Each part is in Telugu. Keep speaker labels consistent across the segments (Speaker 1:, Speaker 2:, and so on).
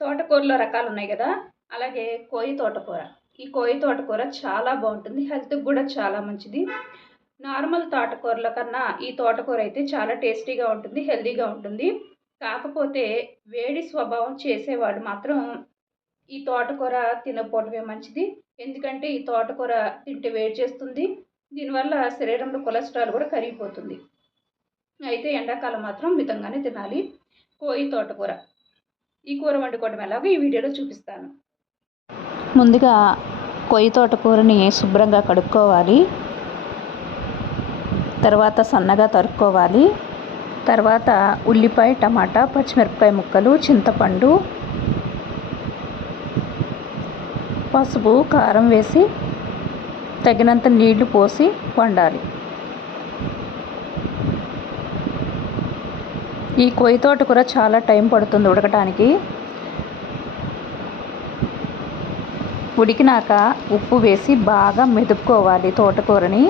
Speaker 1: తోటకూరలో రకాలు ఉన్నాయి కదా? అలాగే కోయి తోటకూర. ఈ కోయి తోటకూర చాలా బాగుంటుంది. హెల్త్కి కూడా చాలా మంచిది. నార్మల్ తోటకూరల కన్నా ఈ తోటకూర అయితే చాలా టేస్టీగా ఉంటుంది హెల్తీగా ఉంటుంది. కాకపోతే వేడి స్వభావం చేసేవాడు మాత్రం ఈ తోటకూర తినకపోవడమే మంచిది. ఎందుకంటే ఈ తోటకూర తింటే వేడి చేస్తుంది. దీనివల్ల శరీరంలో కొలెస్ట్రాల్ కూడా కరిగిపోతుంది. అయితే ఎండాకాలం మాత్రం మితంగానే తినాలి. కోయి తోటకూర. ఈ కూర వండుకోవడం ఎలాగో ఈ వీడియోలో చూపిస్తాను.
Speaker 2: ముందుగా కొయ్యి తోటకూరని శుభ్రంగా కడుక్కోవాలి. తర్వాత సన్నగా తరుక్కోవాలి. తర్వాత ఉల్లిపాయ టమాటా పచ్చిమిరపకాయ ముక్కలు చింతపండు పసుపు కారం వేసి తగినంత నీళ్ళు పోసి వండాలి. ఈ కొయ్యి తోటకూర చాలా టైం పడుతుంది ఉడకటానికి. ఉడికినాక ఉప్పు వేసి బాగా మెదుపుకోవాలి తోటకూరని.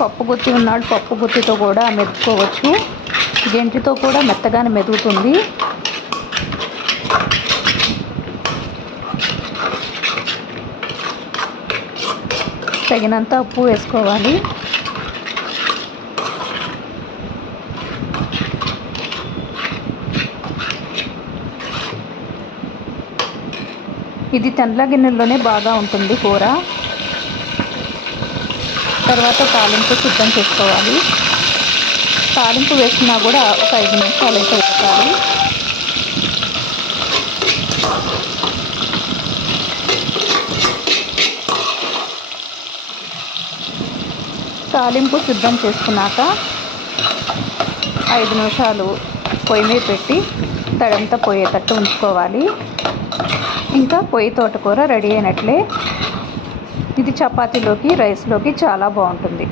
Speaker 2: పప్పు గుత్తి ఉన్నాడు పప్పు గుత్తితో కూడా మెదుపుకోవచ్చు. గెంటితో కూడా మెత్తగానే మెదుగుతుంది. తగినంత ఉప్పు వేసుకోవాలి. ఇది తెల్ల గిన్నెల్లోనే బాగా ఉంటుంది కూర. తర్వాత తాలింపు సిద్ధం చేసుకోవాలి. తాలింపు వేసినా కూడా ఒక ఐదు నిమిషాలు అయితే వేసుకోవాలి తాలింపు సిద్ధం చేసుకున్నాక ఐదు నిమిషాలు పొయ్యి మీద పెట్టి తడంతా పోయేటట్టు ఉంచుకోవాలి. ఇంకా పొయ్యి తోటకూర రెడీ అయినట్లే. ఇది చపాతీలోకి రైస్లోకి చాలా బాగుంటుంది.